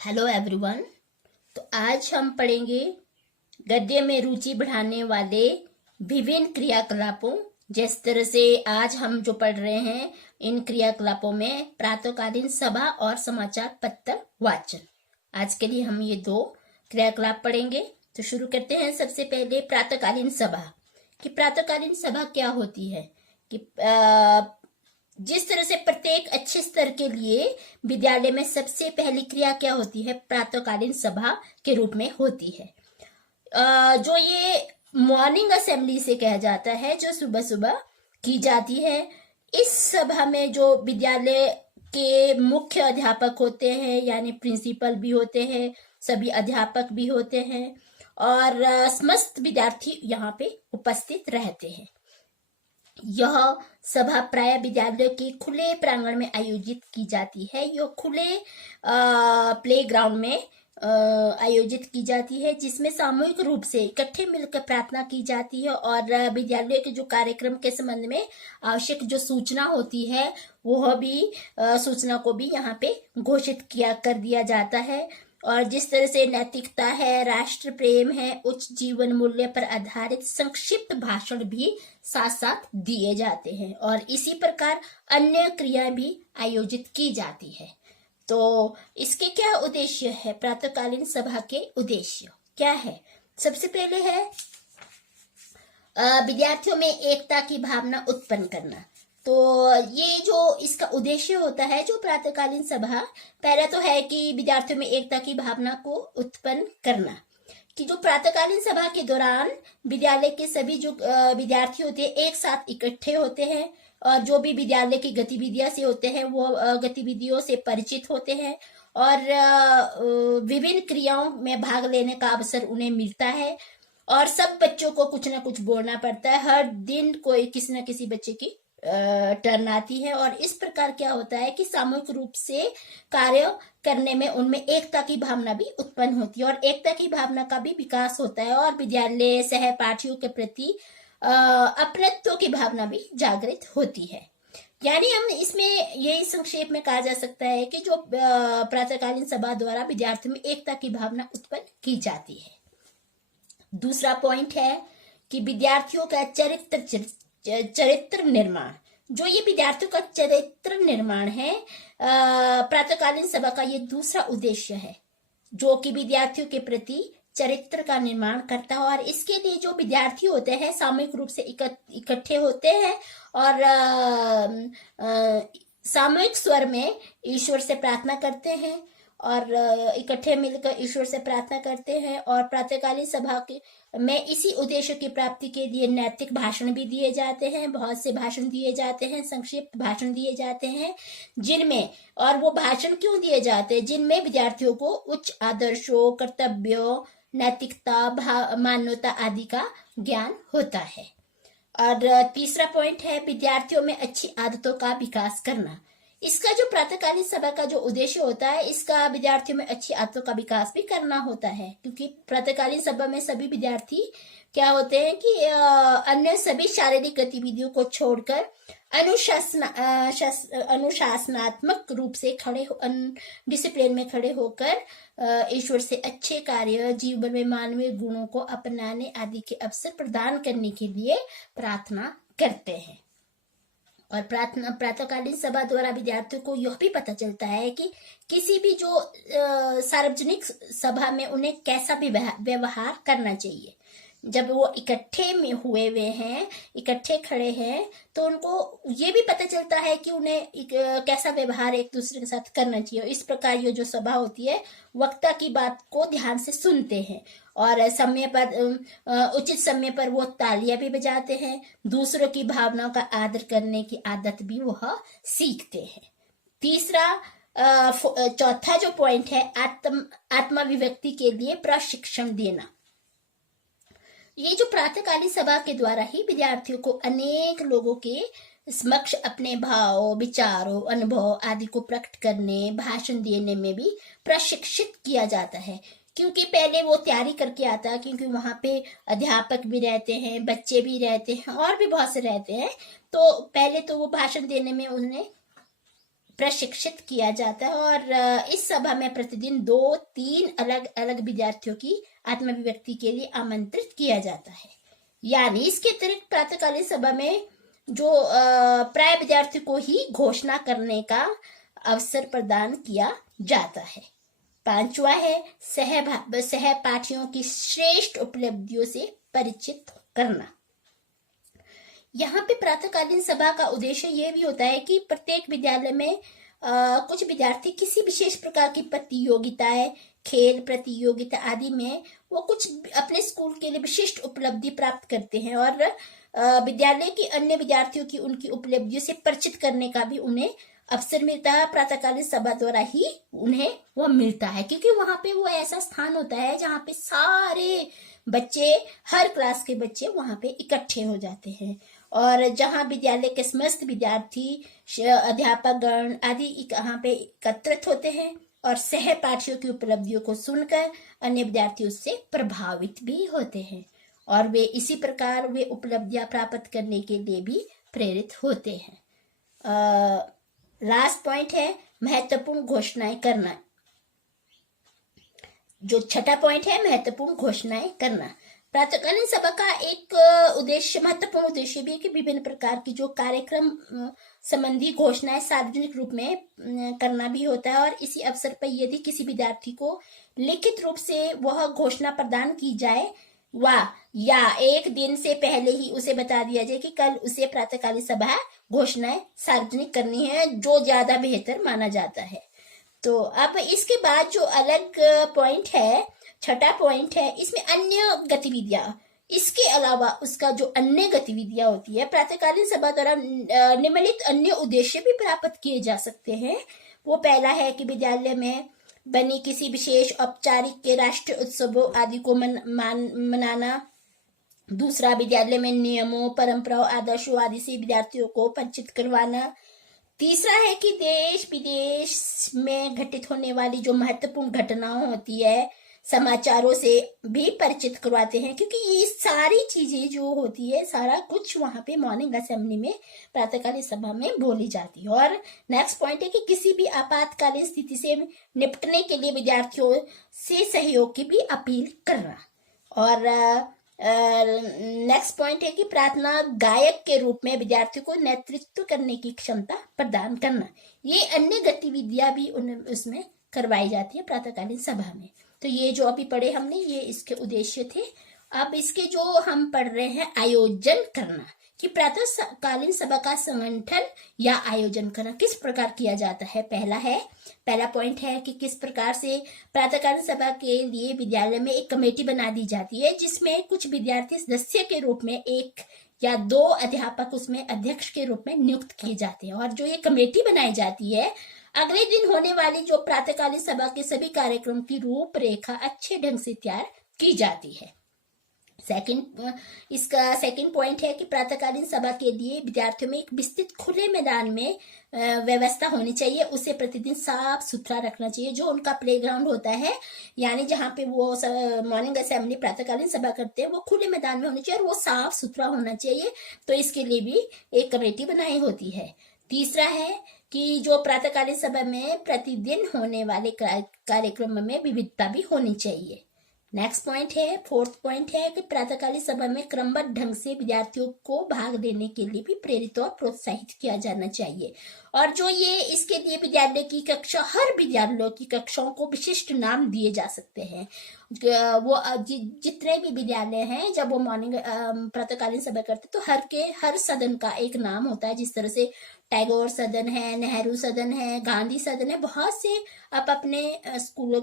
Hello everyone. तो आज हम पढ़ेंगे गद्य में रुचि बढ़ाने वाले विभिन्न क्रियाकलापों। जिस तरह से आज हम जो पढ़ रहे हैं, इन क्रियाकलापों में प्रातःकालीन सभा और समाचार पत्र वाचन। आज के लिए हम ये दो क्रियाकलाप पढ़ेंगे। तो शुरू करते हैं। सबसे पहले प्रातःकालीन सभा। कि प्रातःकालीन सभा क्या होती है? कि जिस तरह से प्रत्येक अच्छे स्तर के लिए विद्यालय में सबसे पहली क्रिया क्या होती है, प्रातःकालीन सभा के रूप में होती है। जो ये मॉर्निंग असेंबली से कहा जाता है, जो सुबह सुबह की जाती है। इस सभा में जो विद्यालय के मुख्य अध्यापक होते हैं, यानी प्रिंसिपल भी होते हैं, सभी अध्यापक भी होते हैं और समस्त विद्यार्थी यहाँ पे उपस्थित रहते हैं। यह सभा प्राय विद्यालय के खुले प्रांगण में आयोजित की जाती है। यह खुले प्ले ग्राउंड में आयोजित की जाती है, जिसमें सामूहिक रूप से इकट्ठे मिलकर प्रार्थना की जाती है और विद्यालय के जो कार्यक्रम के संबंध में आवश्यक जो सूचना होती है, वह भी सूचना को भी यहाँ पे घोषित कर दिया जाता है। और जिस तरह से नैतिकता है, राष्ट्र प्रेम है, उच्च जीवन मूल्य पर आधारित संक्षिप्त भाषण भी साथ साथ दिए जाते हैं और इसी प्रकार अन्य क्रियाएं भी आयोजित की जाती है। तो इसके क्या उद्देश्य है? प्रातःकालीन सभा के उद्देश्य क्या है? सबसे पहले है विद्यार्थियों में एकता की भावना उत्पन्न करना। तो ये जो इसका उद्देश्य होता है, जो प्रातःकालीन सभा, पहला तो है कि विद्यार्थियों में एकता की भावना को उत्पन्न करना। कि जो प्रातःकालीन सभा के दौरान विद्यालय के सभी जो विद्यार्थी होते हैं एक साथ इकट्ठे होते हैं और जो भी विद्यालय की गतिविधियां से होते हैं वो गतिविधियों से परिचित होते हैं और विभिन्न क्रियाओं में भाग लेने का अवसर उन्हें मिलता है। और सब बच्चों को कुछ ना कुछ बोलना पड़ता है। हर दिन कोई किसी न किसी बच्चे की टर्न आती है और इस प्रकार क्या होता है कि सामूहिक रूप से कार्य करने में उनमें एकता की भावना भी उत्पन्न होती है और एकता की भावना का भी विकास होता है और विद्यालय सहपाठियों के प्रति अपनत्व की भावना भी जागृत होती है। यानी हम इसमें यही संक्षेप में कहा जा सकता है कि जो प्रातःकालीन सभा द्वारा विद्यार्थियों में एकता की भावना उत्पन्न की जाती है। दूसरा पॉइंट है कि विद्यार्थियों का चरित्र निर्माण। जो ये विद्यार्थियों का चरित्र निर्माण है, प्रातःकालीन सभा का ये दूसरा उद्देश्य है, जो कि विद्यार्थियों के प्रति चरित्र का निर्माण करता है। और इसके लिए जो विद्यार्थी होते हैं सामूहिक रूप से इकट्ठे होते हैं और सामूहिक स्वर में ईश्वर से प्रार्थना करते हैं और इकट्ठे मिलकर ईश्वर से प्रार्थना करते हैं। और प्रातःकालीन सभा के में इसी उद्देश्य की प्राप्ति के लिए नैतिक भाषण भी दिए जाते हैं। बहुत से भाषण दिए जाते हैं, संक्षिप्त भाषण दिए जाते हैं, जिनमें, और वो भाषण क्यों दिए जाते हैं? जिनमें विद्यार्थियों को उच्च आदर्शों, कर्तव्यों, नैतिकता, मानवता आदि का ज्ञान होता है। और तीसरा पॉइंट है विद्यार्थियों में अच्छी आदतों का विकास करना। इसका जो प्रातःकालीन सभा का जो उद्देश्य होता है, इसका विद्यार्थियों में अच्छी आदतों का विकास भी करना होता है, क्योंकि प्रातःकालीन सभा में सभी विद्यार्थी क्या होते हैं कि अन्य सभी शारीरिक गतिविधियों को छोड़कर अनुशासनात्मक रूप से डिसिप्लिन में खड़े होकर ईश्वर से अच्छे कार्य, जीवन में मानवीय गुणों को अपनाने आदि के अवसर प्रदान करने के लिए प्रार्थना करते हैं। और प्रातःकालीन सभा द्वारा विद्यार्थियों को यह भी पता चलता है कि किसी भी जो सार्वजनिक सभा में उन्हें कैसा भी व्यवहार करना चाहिए। जब वो इकट्ठे में हुए हैं, इकट्ठे खड़े हैं, तो उनको ये भी पता चलता है कि उन्हें कैसा व्यवहार एक दूसरे के साथ करना चाहिए। इस प्रकार ये जो सभा होती है, वक्ता की बात को ध्यान से सुनते हैं और समय पर, उचित समय पर वो तालियां भी बजाते हैं। दूसरों की भावनाओं का आदर करने की आदत भी वह सीखते हैं। चौथा जो पॉइंट है, आत्माभिव्यक्ति के लिए प्रशिक्षण देना। ये जो प्रातःकालीन सभा के द्वारा ही विद्यार्थियों को अनेक लोगों के समक्ष अपने भाव, विचारों, अनुभव आदि को प्रकट करने, भाषण देने में भी प्रशिक्षित किया जाता है। क्योंकि पहले वो तैयारी करके आता है, क्योंकि वहां पे अध्यापक भी रहते हैं, बच्चे भी रहते हैं और भी बहुत से रहते हैं। तो पहले तो वो भाषण देने में उन्हें प्रशिक्षित किया जाता है और इस सभा में प्रतिदिन 2-3 अलग अलग विद्यार्थियों की आत्माभिव्यक्ति के लिए आमंत्रित किया जाता है। यानी इसके अतिरिक्त प्रातःकालीन सभा में जो प्राय विद्यार्थी को ही घोषणा करने का अवसर प्रदान किया जाता है। 5वां है सहपाठियों की श्रेष्ठ उपलब्धियों से परिचित करना। यहाँ पे प्रातःकालीन सभा का उद्देश्य ये भी होता है कि प्रत्येक विद्यालय में कुछ विद्यार्थी किसी विशेष प्रकार की प्रतियोगिताएं, खेल प्रतियोगिता आदि में वो कुछ अपने स्कूल के लिए विशिष्ट उपलब्धि प्राप्त करते हैं और विद्यालय के अन्य विद्यार्थियों की उनकी उपलब्धियों से परिचित करने का भी उन्हें अवसर मिलता है। प्रातःकालीन सभा द्वारा ही उन्हें वो मिलता है, क्योंकि वहां पे वो ऐसा स्थान होता है जहाँ पे सारे बच्चे, हर क्लास के बच्चे वहां पे इकट्ठे हो जाते हैं और जहाँ विद्यालय के समस्त विद्यार्थी, अध्यापक गण आदि यहाँ पे एकत्रित होते हैं और सहपाठियों की उपलब्धियों को सुनकर अन्य विद्यार्थियों से प्रभावित भी होते हैं और वे इसी प्रकार वे उपलब्धियां प्राप्त करने के लिए भी प्रेरित होते हैं। लास्ट पॉइंट है महत्वपूर्ण घोषणाएं करना। जो छठा पॉइंट है महत्वपूर्ण घोषणाएं करना। प्रातःकालीन सभा का एक उद्देश्य, महत्वपूर्ण उद्देश्य भी है कि विभिन्न प्रकार की जो कार्यक्रम संबंधी घोषणाएं सार्वजनिक रूप में करना भी होता है और इसी अवसर पर यदि किसी विद्यार्थी को लिखित रूप से वह घोषणा प्रदान की जाए या एक दिन से पहले ही उसे बता दिया जाए कि कल उसे प्रातःकालीन सभा घोषणाएं सार्वजनिक करनी है, जो ज्यादा बेहतर माना जाता है। तो अब इसके बाद जो अलग पॉइंट है, छठा पॉइंट है, इसमें अन्य गतिविधियां, इसके अलावा उसका जो अन्य गतिविधियां होती है, प्रातःकालीन सभा द्वारा निम्नलिखित अन्य उद्देश्य भी प्राप्त किए जा सकते हैं। वो पहला है कि विद्यालय में बनी किसी विशेष औपचारिक के राष्ट्रीय उत्सवों आदि को मनाना। दूसरा, विद्यालय में नियमों, परंपराओं, आदर्शों आदि से विद्यार्थियों को परिचित करवाना। तीसरा है कि देश विदेश में घटित होने वाली जो महत्वपूर्ण घटनाएं होती है, समाचारों से भी परिचित करवाते हैं, क्योंकि ये सारी चीजें जो होती है, सारा कुछ वहां पे मॉर्निंग असेंबली में प्रातःकालीन सभा में बोली जाती है। और नेक्स्ट पॉइंट है कि किसी भी आपातकालीन स्थिति से निपटने के लिए विद्यार्थियों से सहयोग की भी अपील करना। और नेक्स्ट पॉइंट है कि प्रार्थना गायक के रूप में विद्यार्थियों को नेतृत्व करने की क्षमता प्रदान करना। ये अन्य गतिविधियां भी उसमें करवाई जाती है प्रातःकालीन सभा में। तो ये जो अभी पढ़े हमने, ये इसके उद्देश्य थे। अब इसके जो हम पढ़ रहे हैं आयोजन करना, कि प्रातःकालीन सभा का संगठन या आयोजन करना किस प्रकार किया जाता है। पहला पॉइंट है कि किस प्रकार से प्रातःकालीन सभा के लिए विद्यालय में एक कमेटी बना दी जाती है, जिसमें कुछ विद्यार्थी सदस्य के रूप में 1 या 2 अध्यापक उसमें अध्यक्ष के रूप में नियुक्त किए जाते हैं। और जो ये कमेटी बनाई जाती है, अगले दिन होने वाली जो प्रातःकालीन सभा के सभी कार्यक्रम की रूपरेखा अच्छे ढंग से तैयार की जाती है। इसका सेकंड पॉइंट है कि प्रातःकालीन सभा के लिए विद्यार्थियों में एक विस्तृत खुले मैदान में व्यवस्था होनी चाहिए। उसे प्रतिदिन साफ सुथरा रखना चाहिए। जो उनका प्लेग्राउंड होता है, यानी जहाँ पे वो मॉर्निंग असेंबली प्रातःकालीन सभा करते हैं, वो खुले मैदान में होनी चाहिए और वो साफ सुथरा होना चाहिए। तो इसके लिए भी एक कमेटी बनाई होती है। तीसरा है कि जो प्रातःकालीन सभा में प्रतिदिन होने वाले कार्यक्रम में विविधता भी होनी चाहिए। नेक्स्ट पॉइंट है, फोर्थ पॉइंट है कि प्रातःकालीन सभा में क्रमबद्ध ढंग से विद्यार्थियों को भाग लेने के लिए भी प्रेरित और प्रोत्साहित किया जाना चाहिए। और जो ये इसके लिए विद्यालय की कक्षा, हर विद्यालयों की कक्षाओं को विशिष्ट नाम दिए जा सकते हैं। वो जितने भी विद्यालय हैं, जब वो मॉर्निंग प्रातःकालीन सभा करते तो हर सदन का एक नाम होता है। जिस तरह से टैगोर सदन है, नेहरू सदन है, गांधी सदन है, बहुत से आप अपने स्कूलों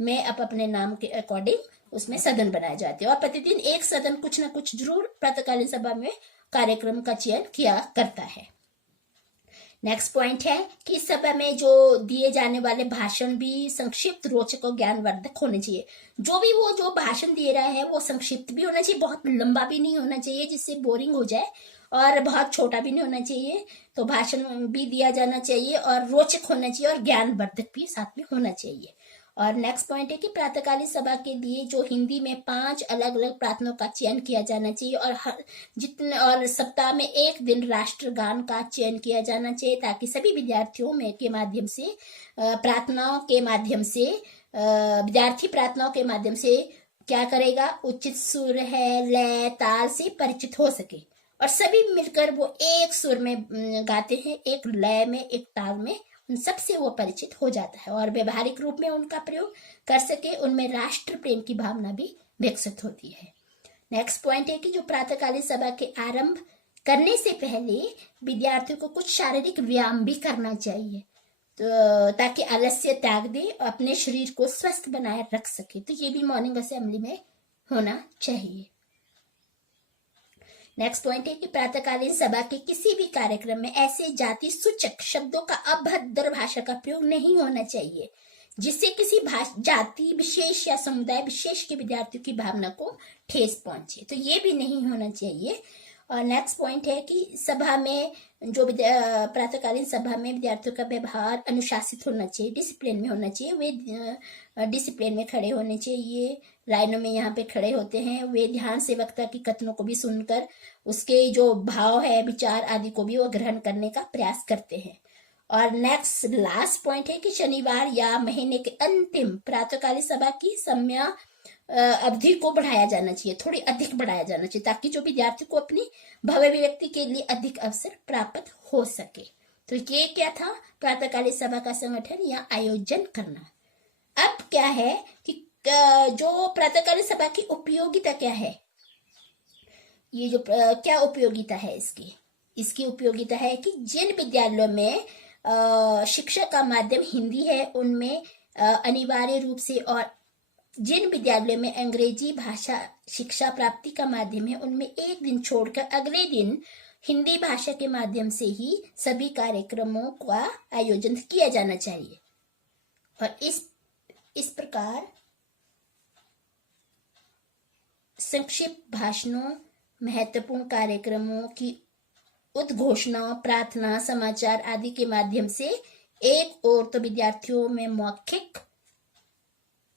में आप अपने नाम के अकॉर्डिंग उसमें सदन बनाए जाते हैं। और प्रतिदिन एक सदन कुछ ना कुछ जरूर प्रातःकालीन सभा में कार्यक्रम का चयन किया करता है। नेक्स्ट पॉइंट है कि इस सभा में जो दिए जाने वाले भाषण भी संक्षिप्त, रोचक और ज्ञानवर्धक होने चाहिए। जो भी वो जो भाषण दे रहा है वो संक्षिप्त भी होना चाहिए, बहुत लंबा भी नहीं होना चाहिए जिससे बोरिंग हो जाए, और बहुत छोटा भी नहीं होना चाहिए। तो भाषण भी दिया जाना चाहिए और रोचक होना चाहिए और ज्ञानवर्धक भी साथ में होना चाहिए। और नेक्स्ट पॉइंट है कि प्रातःकालीन सभा के लिए जो हिंदी में 5 अलग अलग प्रार्थनाओं का चयन किया जाना चाहिए, और सप्ताह में एक दिन राष्ट्रगान का चयन किया जाना चाहिए, ताकि सभी विद्यार्थियों में के माध्यम से प्रार्थनाओं के माध्यम से विद्यार्थी प्रार्थनाओं के माध्यम से क्या करेगा, उचित सुर है लय ताल से परिचित हो सके, और सभी मिलकर वो एक सुर में गाते हैं, एक लय में, एक ताल में, उन सबसे वो परिचित हो जाता है और व्यवहारिक रूप में उनका प्रयोग कर सके, उनमें राष्ट्र प्रेम की भावना भी विकसित होती है। नेक्स्ट पॉइंट है कि जो प्रातःकालीन सभा के आरंभ करने से पहले विद्यार्थियों को कुछ शारीरिक व्यायाम भी करना चाहिए, तो ताकि आलस्य त्याग दे और अपने शरीर को स्वस्थ बनाए रख सके। तो ये भी मॉर्निंग असेंबली में होना चाहिए। नेक्स्ट पॉइंट है कि प्रातःकालीन सभा के किसी भी कार्यक्रम में ऐसे जाति सूचक शब्दों का अभद्र भाषा का प्रयोग नहीं होना चाहिए जिससे किसी जाति विशेष या समुदाय विशेष के विद्यार्थियों की भावना को ठेस पहुंचे, तो ये भी नहीं होना चाहिए। और नेक्स्ट पॉइंट है कि सभा में जो प्रातःकालीन सभा में विद्यार्थियों का व्यवहार अनुशासित होना चाहिए, डिसिप्लिन में होना चाहिए, वे डिसिप्लिन में खड़े होने चाहिए, लाइनों में यहाँ पे खड़े होते हैं, वे ध्यान से वक्ता की कथनों को भी सुनकर उसके जो भाव है विचार आदि को भी वो ग्रहण करने का प्रयास करते हैं। और नेक्स्ट लास्ट पॉइंट है कि शनिवार या महीने के अंतिम प्रातःकालीन सभा की समय अवधि को बढ़ाया जाना चाहिए, थोड़ी अधिक बढ़ाया जाना चाहिए, ताकि जो विद्यार्थी को अपनी भव्य व्यक्ति के लिए अधिक अवसर प्राप्त हो सके। तो ये क्या था, प्रातःकालीन सभा का संगठन या आयोजन करना। अब क्या है कि जो प्रातःकालीन सभा की उपयोगिता क्या है, ये जो क्या उपयोगिता है इसकी उपयोगिता है कि जिन विद्यालयों में शिक्षा का माध्यम हिंदी है उनमें अनिवार्य रूप से, और जिन विद्यालयों में अंग्रेजी भाषा शिक्षा प्राप्ति का माध्यम है उनमें एक दिन छोड़कर अगले दिन हिंदी भाषा के माध्यम से ही सभी कार्यक्रमों का आयोजन किया जाना चाहिए। और इस प्रकार संक्षिप्त भाषणों, महत्वपूर्ण कार्यक्रमों की उद्घोषणाओं, प्रार्थना, समाचार आदि के माध्यम से एक ओर तो विद्यार्थियों में मौखिक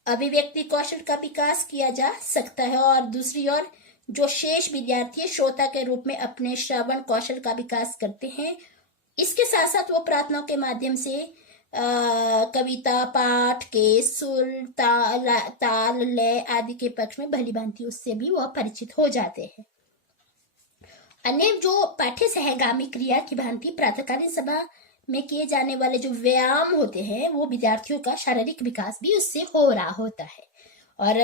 अभिव्यक्ति कौशल का विकास किया जा सकता है, और दूसरी ओर जो शेष विद्यार्थी श्रोता के रूप में अपने श्रवण कौशल का विकास करते हैं, इसके साथ साथ वो प्रार्थनाओं के माध्यम से कविता पाठ के सुर ताल लय आदि के पक्ष में भली भांति उससे भी वह परिचित हो जाते हैं। अन्य जो पाठ्य सहगामी क्रिया की भांति प्रातःकालीन सभा में किए जाने वाले जो व्यायाम होते हैं वो विद्यार्थियों का शारीरिक विकास भी उससे हो रहा होता है। और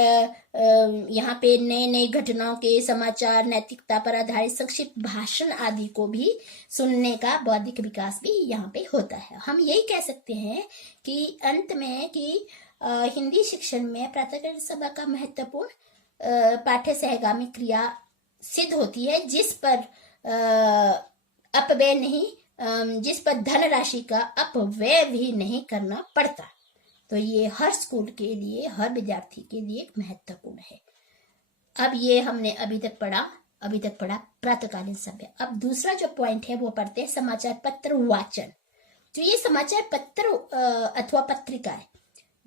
यहाँ पे नए नए घटनाओं के समाचार, नैतिकता पर आधारित संक्षिप्त भाषण आदि को भी सुनने का बौद्धिक विकास भी यहाँ पे होता है। हम यही कह सकते हैं कि अंत में कि हिंदी शिक्षण में प्रातःकालीन सभा का महत्वपूर्ण पाठ्य सहगामी क्रिया सिद्ध होती है, जिस पर अपव्यय नहीं, जिस पर धनराशि का अपव्यय भी नहीं करना पड़ता। तो ये हर स्कूल के लिए, हर विद्यार्थी के लिए एक महत्वपूर्ण है। अब ये हमने अभी तक पढ़ा प्रातःकालीन सभा। अब दूसरा जो पॉइंट है वो पढ़ते हैं समाचार पत्र वाचन। तो ये समाचार पत्र अथवा पत्रिकाएं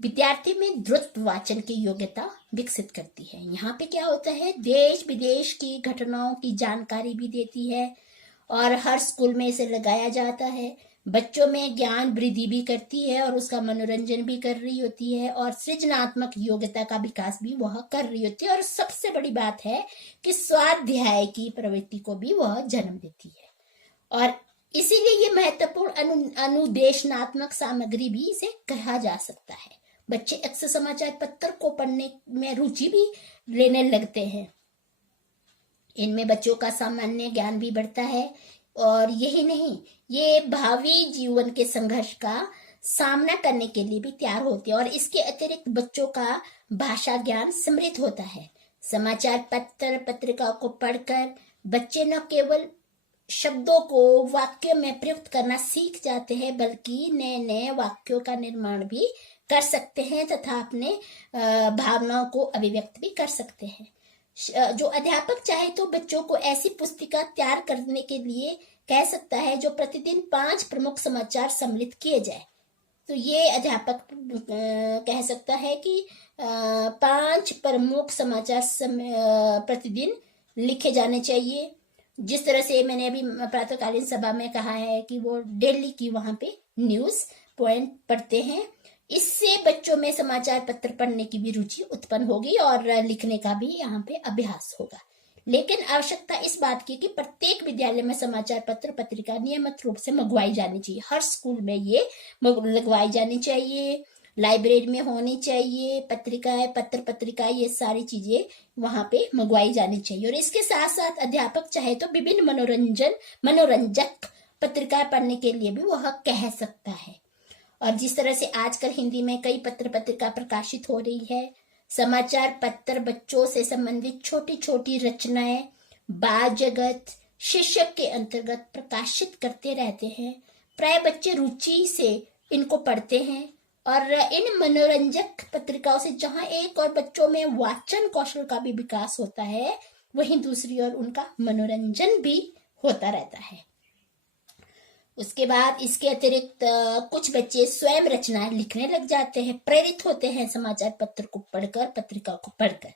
विद्यार्थी में द्रुत वाचन की योग्यता विकसित करती है। यहाँ पे क्या होता है, देश विदेश की घटनाओं की जानकारी भी देती है और हर स्कूल में इसे लगाया जाता है। बच्चों में ज्ञान वृद्धि भी करती है और उसका मनोरंजन भी कर रही होती है, और सृजनात्मक योग्यता का विकास भी वह कर रही होती है। और सबसे बड़ी बात है कि स्वाध्याय की प्रवृत्ति को भी वह जन्म देती है, और इसीलिए ये महत्वपूर्ण अनुदेशनात्मक सामग्री भी इसे कहा जा सकता है। बच्चे अक्सर समाचार पत्र को पढ़ने में रुचि भी लेने लगते हैं। इनमें बच्चों का सामान्य ज्ञान भी बढ़ता है, और यही नहीं, ये भावी जीवन के संघर्ष का सामना करने के लिए भी तैयार होते हैं, और इसके अतिरिक्त बच्चों का भाषा ज्ञान समृद्ध होता है। समाचार पत्र पत्रिका को पढ़कर बच्चे न केवल शब्दों को वाक्य में प्रयुक्त करना सीख जाते हैं, बल्कि नए नए वाक्यों का निर्माण भी कर सकते हैं तथा अपने भावनाओं को अभिव्यक्त भी कर सकते हैं। जो अध्यापक चाहे तो बच्चों को ऐसी पुस्तिका तैयार करने के लिए कह सकता है जो प्रतिदिन 5 प्रमुख समाचार सम्मिलित किए जाए, तो ये अध्यापक कह सकता है कि 5 प्रमुख समाचार प्रतिदिन लिखे जाने चाहिए। जिस तरह से मैंने अभी प्रातःकालीन सभा में कहा है कि वो डेली की वहां पे न्यूज पॉइंट पढ़ते हैं। इससे बच्चों में समाचार पत्र पढ़ने की भी रुचि उत्पन्न होगी और लिखने का भी यहाँ पे अभ्यास होगा। लेकिन आवश्यकता इस बात की कि प्रत्येक विद्यालय में समाचार पत्र पत्रिका नियमित रूप से मंगवाई जानी चाहिए। हर स्कूल में ये लगवाई जानी चाहिए, लाइब्रेरी में होनी चाहिए, पत्रिकाएं पत्र पत्रिकाएं ये सारी चीजें वहां पे मंगवाई जानी चाहिए। और इसके साथ साथ अध्यापक चाहे तो विभिन्न मनोरंजक पत्रिकाएं पढ़ने के लिए भी वह कह सकता है। और जिस तरह से आजकल हिंदी में कई पत्र पत्रिका प्रकाशित हो रही है, समाचार पत्र बच्चों से संबंधित छोटी छोटी रचनाएं बाल जगत शीर्षक के अंतर्गत प्रकाशित करते रहते हैं। प्राय बच्चे रुचि से इनको पढ़ते हैं और इन मनोरंजक पत्रिकाओं से जहां एक और बच्चों में वाचन कौशल का भी विकास होता है, वहीं दूसरी ओर उनका मनोरंजन भी होता रहता है। उसके बाद इसके अतिरिक्त कुछ बच्चे स्वयं रचनाएं लिखने लग जाते हैं, प्रेरित होते हैं समाचार पत्र को पढ़कर, पत्रिका को पढ़कर।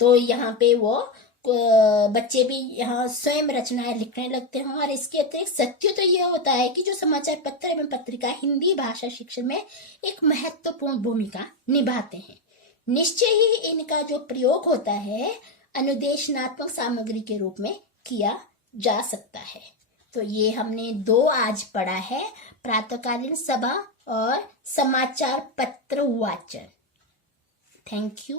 तो यहाँ पे वो बच्चे भी यहाँ स्वयं रचनाएं लिखने लगते हैं। और इसके अतिरिक्त सत्य तो यह होता है कि जो समाचार पत्र एवं पत्रिका हिंदी भाषा शिक्षण में एक महत्वपूर्ण भूमिका निभाते हैं। निश्चय ही इनका जो प्रयोग होता है अनुदेशनात्मक सामग्री के रूप में किया जा सकता है। तो ये हमने 2 आज पढ़ा है, प्रातःकालीन सभा और समाचार पत्र वाचन। Thank you.